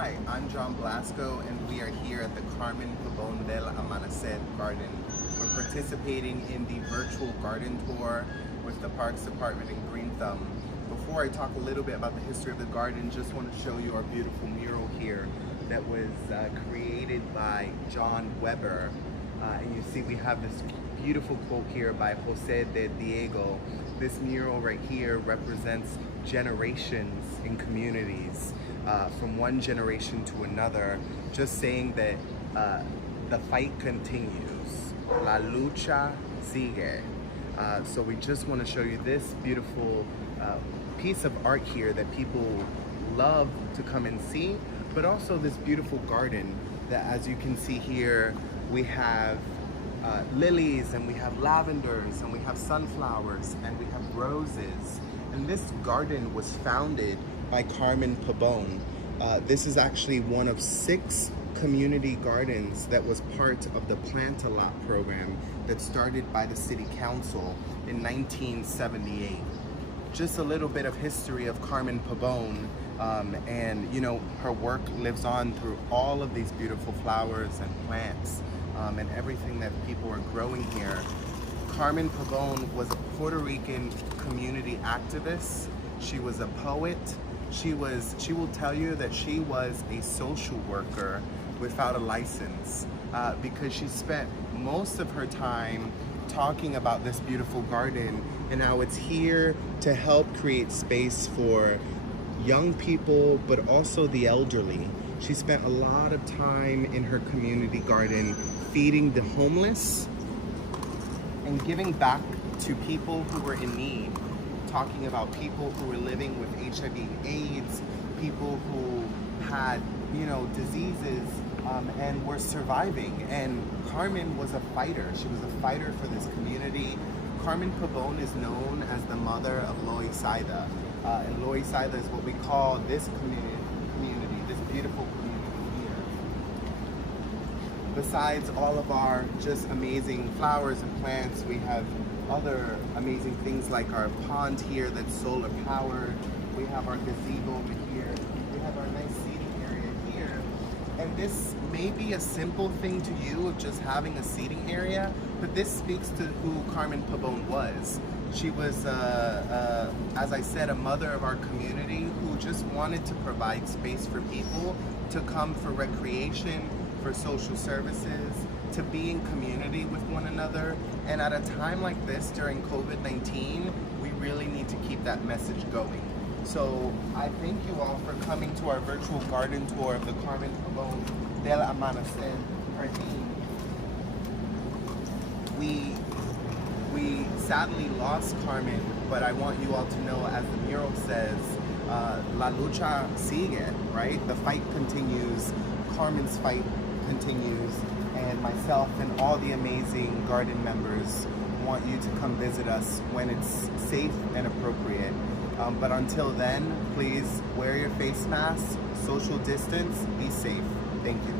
Hi, I'm John Blasco, and we are here at the Carmen Pabón del Amanecer garden. We're participating in the virtual garden tour with the Parks Department in GreenThumb. Before I talk a little bit about the history of the garden, just want to show you our beautiful mural here that was created by John Weber. And you see we have this beautiful quote here by Jose de Diego. This mural right here represents generations in communities, from one generation to another, just saying that the fight continues. La lucha sigue. So we just want to show you this beautiful piece of art here that people love to come and see, but also this beautiful garden that, as you can see here, we have lilies, and we have lavenders, and we have sunflowers, and we have roses. And this garden was founded by Carmen Pabón. This is actually one of 6 community gardens that was part of the Plant a Lot program that started by the City Council in 1978. Just a little bit of history of Carmen Pabón, and you know, her work lives on through all of these beautiful flowers and plants and everything that people are growing here. Carmen Pabón was a Puerto Rican community activist. She was a poet. She will tell you that she was a social worker without a license, because she spent most of her time talking about this beautiful garden and how it's here to help create space for young people, but also the elderly. She spent a lot of time in her community garden feeding the homeless and giving back to people who were in need, talking about people who were living with HIV and AIDS, people who had, you know, diseases and were surviving. And Carmen was a fighter. She was a fighter for this community. Carmen Pabón is known as the mother of Loisaida. And Loisaida is what we call this community, this beautiful community here. Besides all of our just amazing flowers and plants, we have other amazing things like our pond here that's solar powered. We have our gazebo over here. We have our nice seating area here. And this may be a simple thing to you of just having a seating area, but this speaks to who Carmen Pabón was. She was, as I said, a mother of our community who just wanted to provide space for people to come for recreation, for social services, to be in community with one another. And at a time like this, during COVID-19, we really need to keep that message going. So I thank you all for coming to our virtual garden tour of the Carmen Pabón del Amanecer Jardín. We sadly lost Carmen, but I want you all to know, as the mural says, La lucha sigue, right? The fight continues, Carmen's fight continues, and myself and all the amazing garden members want you to come visit us when it's safe and appropriate. But until then, please wear your face masks, social distance, be safe. Thank you.